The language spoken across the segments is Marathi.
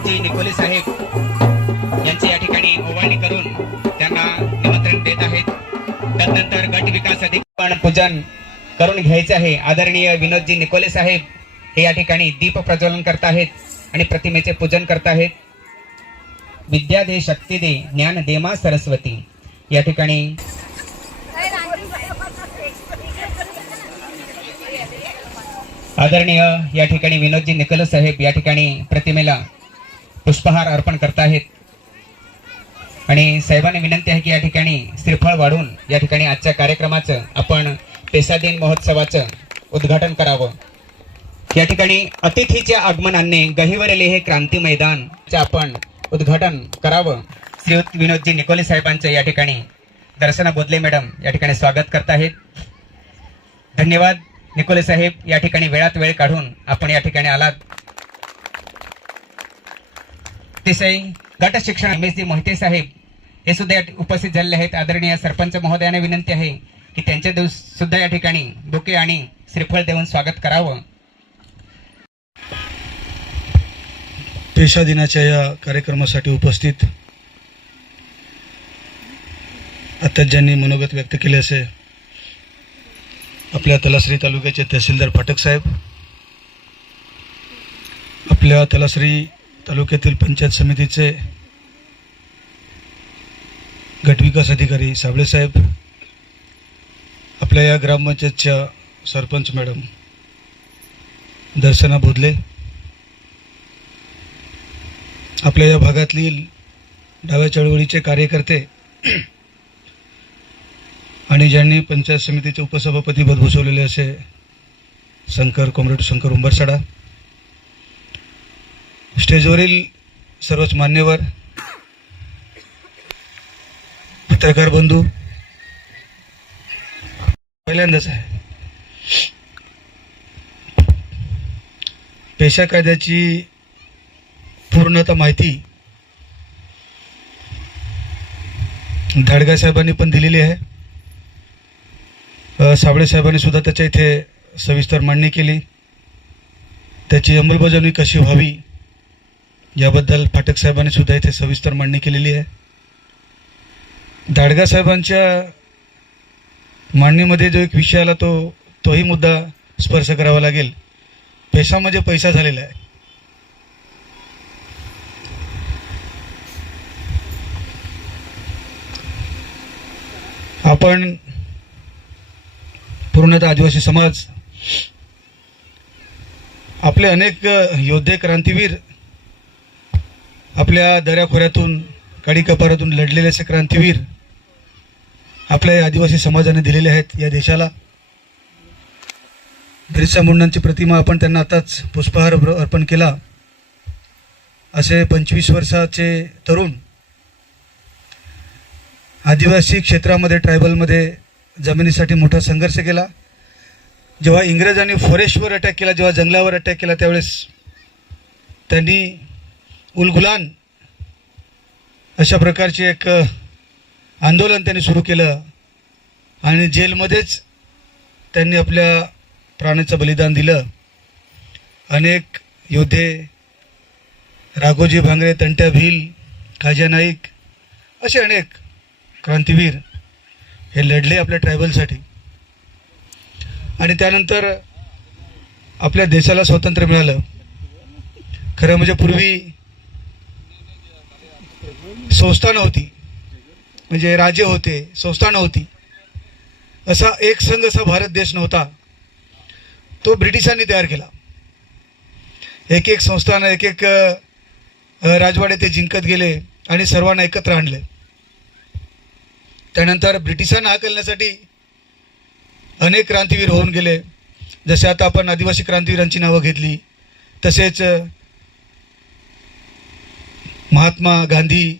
भगतजी निकोले साहेब यांचे या ठिकाणी ओवाळणी करून त्यांना निमंत्रण देत आहेत. त्यानंतर गट विकास अधिकार पूजन करून घ्यायचे आहे. आदरणीय विनोदजी निकोले साहेब हे या ठिकाणी दीप प्रज्वलन करत आहेत आणि प्रतिमेचे पूजन करत आहेत. विद्या दे शक्ती दे ज्ञान दे मा सरस्वती. या ठिकाणी आदरणीय या ठिकाणी विनोदजी निकोले साहेब या ठिकाणी प्रतिमेला पुष्पहार अर्पण करताहेत. आणि साहेबांना विनंती आहे की या ठिकाणी श्रीफळ वाढून या ठिकाणी आजच्या कार्यक्रमाचं आपण पेसादिन महोत्सवाचं उद्घाटन करावं. या ठिकाणी अतिथीच्या आगमनाने गहिवरले हे क्रांती मैदान आपण उद्घाटन करावं. श्रीयुत विनोदजी निकोले साहेबांचं या ठिकाणी दर्शना बोदले मॅडम या ठिकाणी स्वागत करत आहेत धन्यवाद निकोले साहेब. या ठिकाणी वेळात वेळ काढून आपण या ठिकाणी आलात. अतिशय गट शिक्षण एम एस जी मोहिते साहेब हे सुद्धा या उपस्थित झालेले आहेत. आदरणीय सरपंच महोदयाने विनंती आहे की त्यांच्या दिवस सुद्धा या ठिकाणी बुके आणि श्रीफळ देऊन स्वागत करावं. पेशा दिनाच्या या कार्यक्रमासाठी उपस्थित आता ज्यांनी मनोगत व्यक्त केले असे आपल्या तलासरी तालुक्याचे तहसीलदार फाटक साहेब आपल्या तलासरी तालुक्यातील पंचायत समितीचे गटविकास अधिकारी साबळे साहेब आपल्या या ग्रामपंचायतच्या सरपंच मॅडम दर्शना बोधले आपल्या या भागातील डाव्या चळवळीचे कार्यकर्ते आणि ज्यांनी पंचायत समितीचे उपसभापती पद भूषवलेले असे शंकर कॉम्रेड शंकर उंबरसाडा स्टेजवरील सर्वच मान्यवर पत्रकार बंधू पहिल्यांदाच आहे. पेशा कायद्याची पूर्णतः माहिती धाडगा साहेबांनी पण दिलेली आहे. साबळे साहेबांनी सुद्धा त्याच्या इथे सविस्तर मांडणी केली. त्याची अंमलबजावणी कशी व्हावी याबद्दल फाटक साहेबांनी सुद्धा इथे सविस्तर मांडणी केलेली आहे. दाडगा साहेबांच्या मांडणीमध्ये जो एक विषय आला तो तोही मुद्दा स्पर्श करावा लागेल. पैसा म्हणजे पैसा झालेला आहे. आपण पूर्णतः आदिवासी समाज आपले अनेक योद्धे क्रांतीवीर आपल्या दऱ्याखोऱ्यातून काडीकपारातून लढलेले असे क्रांतीवीर आपल्या आदिवासी समाजाने दिलेले आहेत या देशाला. बिरसा मुंडांची प्रतिमा आपण त्यांना आताच पुष्पहार अर्पण केला. असे पंचवीस वर्षाचे तरुण आदिवासी क्षेत्रामध्ये ट्रायबलमध्ये जमिनीसाठी मोठा संघर्ष केला. जेव्हा इंग्रजांनी फॉरेस्टवर अटॅक केला जेव्हा जंगलावर अटॅक केला त्यावेळेस त्यांनी उलगुलान अशा प्रकारचे एक आंदोलन त्यांनी सुरू केलं आणि जेलमध्येच त्यांनी आपल्या प्राणाचं बलिदान दिलं. अनेक योद्धे राघोजी भांगरे तंट्या भील काजा नाईक असे अनेक क्रांतीवीर हे लढले आपल्या ट्रायबलसाठी. आणि त्यानंतर आपल्या देशाला स्वातंत्र्य मिळालं. खरं म्हणजे पूर्वी संस्था नव्हती. म्हणजे राजे होते संस्था नव्हती. असा एक संघ असा भारत देश नव्हता. तो ब्रिटिशांनी तयार केला. एक एक संस्थानं एक एक राजवाडे ते जिंकत गेले आणि सर्वांना एकत्र आणले. त्यानंतर ब्रिटिशांना हाकलण्यासाठी अनेक क्रांतीवीर होऊन गेले. जसे आता आपण आदिवासी क्रांतीवीरांची नावं घेतली तसेच महात्मा गांधी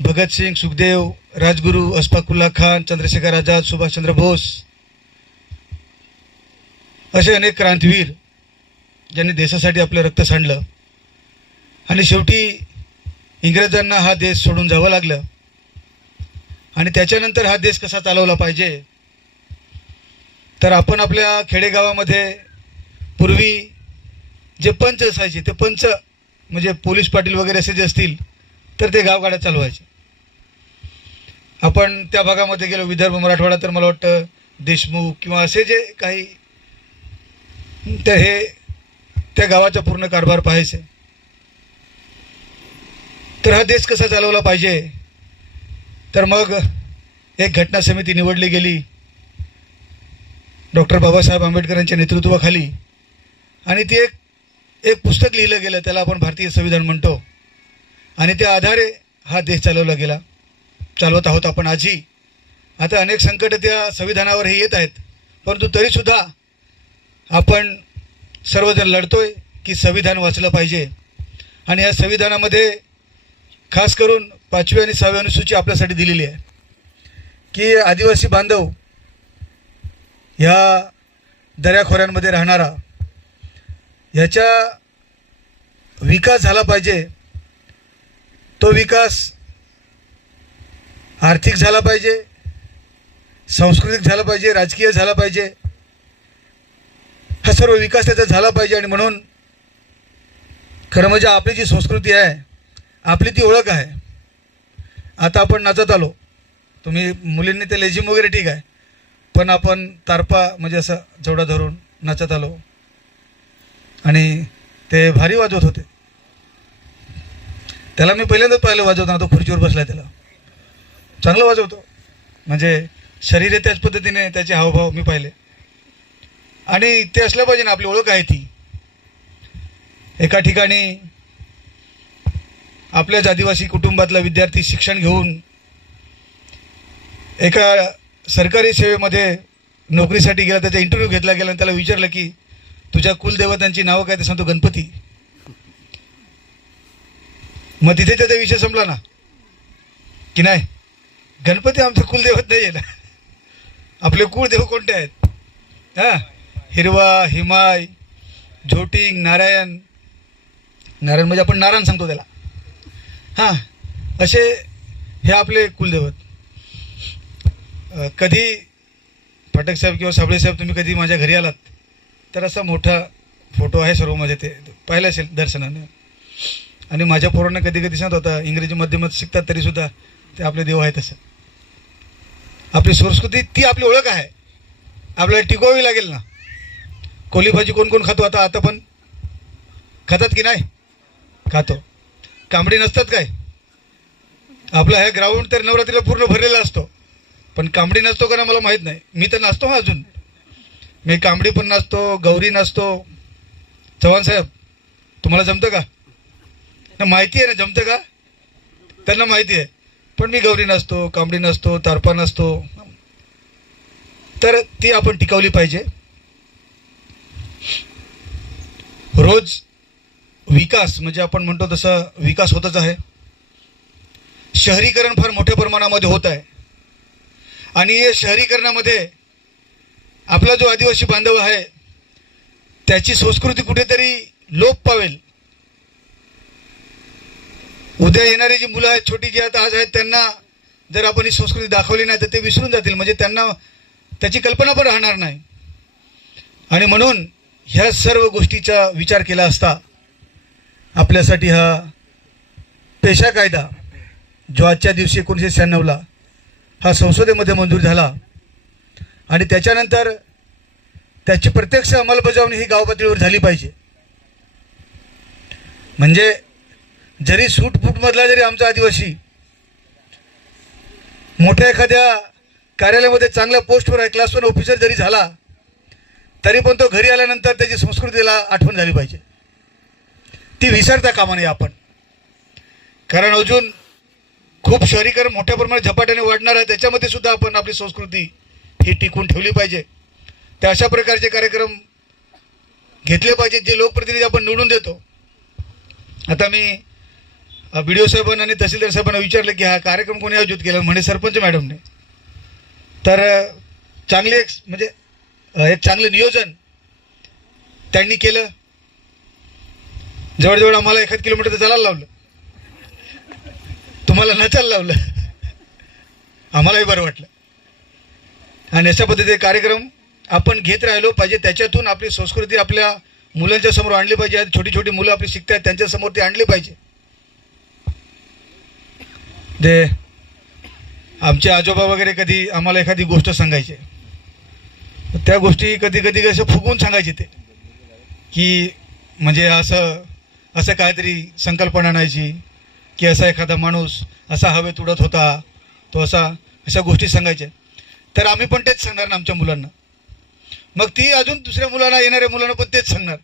भगतसिंग सुखदेव राजगुरू अशफाकुल्ला खान चंद्रशेखर आझाद सुभाषचंद्र बोस असे अनेक क्रांतीवीर ज्यांनी देशासाठी आपलं रक्त सांडलं. आणि शेवटी इंग्रजांना हा देश सोडून जावं लागलं. आणि त्याच्यानंतर हा देश कसा चालवला पाहिजे? तर आपण आपल्या खेडेगावामध्ये पूर्वी जे पंच असायचे ते पंच म्हणजे पोलीस पाटील वगैरे असे जे असतील तर ते गावगाड्या चालवायचे. आपण त्या भागामध्ये गेलो विदर्भ मराठवाडा तर मला वाटतं देशमुख किंवा असे जे काही तर हे त्या गावाचा पूर्ण कारभार पाहायचे. तर हा देश कसा चालवला पाहिजे? तर मग एक घटना समिती निवडली गेली. डॉक्टर बाबासाहेब आंबेडकरांच्या नेतृत्वाखाली. आणि ती एक एक पुस्तक लिहिलं गेलं त्याला आपण भारतीय संविधान म्हणतो. आणि त्या आधारे हा देश चालवला गेला. चालवत आहोत आपण आजही. आता अनेक संकट त्या संविधानावर हे येत आहेत. परंतु तरीसुद्धा आपण सर्वजण लढतोय की संविधान वाचलं पाहिजे. आणि या संविधानामध्ये खास करून पाचवी आणि सहावी अनुसूची आपल्यासाठी दिलेली आहे. की आदिवासी बांधव ह्या दऱ्याखोऱ्यांमध्ये राहणारा ह्याचा विकास झाला पाहिजे. तो विकास आर्थिक झाला पाहिजे सांस्कृतिक झाला पाहिजे राजकीय झाला पाहिजे. हा सर्व विकास त्याचा झाला पाहिजे आणि म्हणून खरं म्हणजे आपली जी संस्कृती आहे आपली ती ओळख आहे. आता आपण नाचत आलो. तुम्ही मुलींनी ते लेझिम वगैरे ठीक आहे. पण आपण तारपा म्हणजे असं जोडा धरून नाचत आलो. आणि ते भारी वाजवत होते. त्याला मी पहिल्यांदाच पाहिलं वाजवताना तो खुर्चीवर बसला त्याला. चांगलं वाजवतो. म्हणजे शरीर आहे त्याच पद्धतीने त्याचे हावभाव मी पाहिले. आणि ते असलं पाहिजे ना आपली ओळख आहे ती. एका ठिकाणी आपल्याच आदिवासी कुटुंबातला विद्यार्थी शिक्षण घेऊन एका सरकारी सेवेमध्ये नोकरीसाठी गेला त्याचा इंटरव्ह्यू घेतला गेला आणि त्याला विचारलं की तुझ्या कुलदेवतांची नावं काय ते सांगतो गणपती. मग तिथे त्याचा विषय संपला ना? की नाही? गणपती आमचं कुलदैवत नाही आहे ना? आपले कुळदेव कोणते आहेत? हां? हिरवा हिमाय झोटिंग नारायण. नारायण म्हणजे आपण नारायण सांगतो त्याला. हां? असे हे आपले कुलदैवत. कधी फाटक साहेब किंवा साबळे साहेब तुम्ही कधी माझ्या घरी आलात? तर असा मोठा फोटो आहे सर्व माझे ते. पाहिलं असेल दर्शनाने. आणि माझ्या पोरांना कधी कधी सांगत होता इंग्रजी माध्यमात शिकतात तरीसुद्धा ते आपले देव आहेत असं. आपली संस्कृती ती आपली ओळख आहे. आपल्याला टिकवावी लागेल ना. कोली भाजी कोण कोण खातो आता आता पण? खातात की नाही? खातो. कांबडी नसतात काय? आपला हे ग्राउंड तर नवरात्रीला पूर्ण भरलेला असतो. पण कांबडी नसतो का ना मला माहीत नाही. मी तर नाचतो हा अजून. मी कांबडी पण नाचतो गौरी नाचतो. चव्हाण साहेब तुम्हाला जमतं का? ना माहिती आहे ना जमतं का? त्यांना माहिती आहे. पण मी गौरी नसतो कांबडी नसतो तारपा नाचतो. तर ती आपण टिकवली पाहिजे. रोज विकास म्हणजे आपण म्हणतो तसं विकास होतच आहे. शहरीकरण फार मोठ्या प्रमाणामध्ये होत आहे. आणि या शहरीकरणामध्ये आपला जो आदिवासी बांधव आहे त्याची संस्कृती कुठेतरी लोप पावेल. उद्या येणारी जी मुलं आहेत छोटी जी आता आज आहेत त्यांना जर आपण ही संस्कृती दाखवली नाही तर ते विसरून जातील. म्हणजे त्यांना त्याची कल्पना पण राहणार नाही. आणि म्हणून ह्या सर्व गोष्टीचा विचार केला असता आपल्यासाठी हा पेशा कायदा जो आजच्या दिवशी एकोणीसशे शहाण्णवला हा संसदेमध्ये मंजूर झाला आणि त्याच्यानंतर त्याची प्रत्यक्ष अंमलबजावणी ही गावपातळीवर झाली पाहिजे. म्हणजे जरी सूटफूटमधला जरी आमचा आदिवासी मोठ्या एखाद्या कार्यालयामध्ये चांगल्या पोस्टवर आहे क्लास वन ऑफिसर जरी झाला तरी पण तो घरी आल्यानंतर त्याची संस्कृतीला आठवण झाली पाहिजे. ती विसरता कामा नये आपण. कारण अजून खूप शहरीकरण मोठ्या प्रमाणात झपाट्याने वाढणार आहे त्याच्यामध्ये सुद्धा आपण आपली संस्कृती ही टिकून ठेवली पाहिजे. त्या अशा प्रकारचे कार्यक्रम घेतले पाहिजेत जे लोकप्रतिनिधी आपण निवडून देतो. आता मी बी डी ओ साहेबांना आणि तहसीलदार साहेबांना विचारलं की हा कार्यक्रम कोणी आयोजित केला? म्हणे सरपंच मॅडमने. तर चांगले एक म्हणजे एक चांगलं नियोजन त्यांनी केलं. जवळजवळ आम्हाला एखाद किलोमीटर चालायला लावलं. तुम्हाला नचायला लावलं. आम्हालाही बरं वाटलं. आणि अशा पद्धतीचे कार्यक्रम आपण घेत राहिलो पाहिजे. त्याच्यातून आपली संस्कृती आपल्या मुलांच्या समोर आणली पाहिजे. छोटी छोटी मुलं आपली शिकत आहेत त्यांच्यासमोर ती आणली पाहिजे. ते आमचे आजोबा वगैरे कधी आम्हाला एखादी गोष्ट सांगायचे. त्या गोष्टी कधी कधी कसं फुगून सांगायचे ते. की म्हणजे असं असं काहीतरी संकल्पना आणायची की असा एखादा माणूस असा हवेत उडत होता तो असा अशा गोष्टी सांगायच्या तर आम्ही पण तेच सांगणार ना आमच्या मुलांना. मग ती अजून दुसऱ्या मुलांना येणाऱ्या मुलांना पण तेच सांगणार.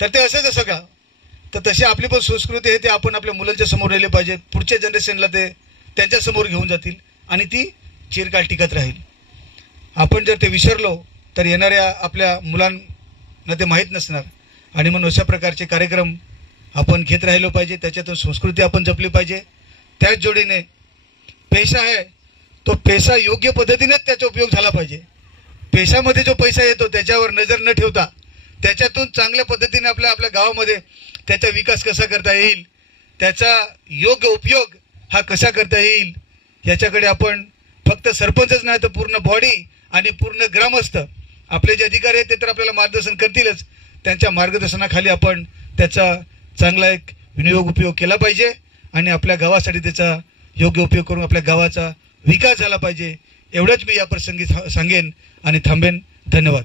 तर ते असंच असं का? तर तशी आपली पण संस्कृती आहे ते आपण आपल्या मुलांच्या समोर राहिले पाहिजे पुढच्या जनरेशनला ते त्यांच्यासमोर घेऊन जातील आणि ती चिरकाळ टिकत राहील. आपण जर ते विसरलो तर येणाऱ्या आपल्या मुलांना ते माहीत नसणार. आणि म्हणून अशा प्रकारचे कार्यक्रम आपण घेत राहिलो पाहिजे. त्याच्यातून संस्कृती आपण जपली पाहिजे. त्याच जोडीने पेशा आहे तो पैसा योग्य पद्धतीनेच त्याचा उपयोग झाला पाहिजे. पैशामध्ये जो पैसा येतो त्याच्यावर नजर न ठेवता त्याच्यातून चांगल्या पद्धतीने आपल्या आपल्या गावामध्ये त्याचा विकास कसा करता येईल त्याचा योग्य उपयोग हा कसा करता येईल याच्याकडे आपण फक्त सरपंचच नाही तर पूर्ण बॉडी आणि पूर्ण ग्रामस्थ आपले जे अधिकारी आहेत ते तर आपल्याला मार्गदर्शन करतीलच. त्यांच्या मार्गदर्शनाखाली आपण त्याचा चांगला एक विनियोग उपयोग केला पाहिजे आणि आपल्या गावासाठी त्याचा योग्य उपयोग करून आपल्या गावाचा विकास झाला पाहिजे. एवढंच मी या प्रसंगी सांगेन आणि थांबेन. धन्यवाद.